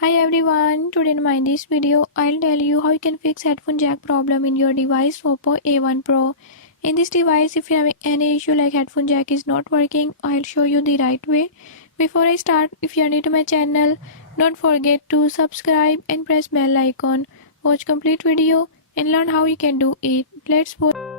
Hi everyone, today in this video I'll tell you how you can fix headphone jack problem in your device Oppo A1 Pro. In this device, if you're having any issue like headphone jack is not working, I'll show you the right way. Before I start, if you're new to my channel, don't forget to subscribe and press bell icon. Watch complete video and learn how you can do it. Let's go.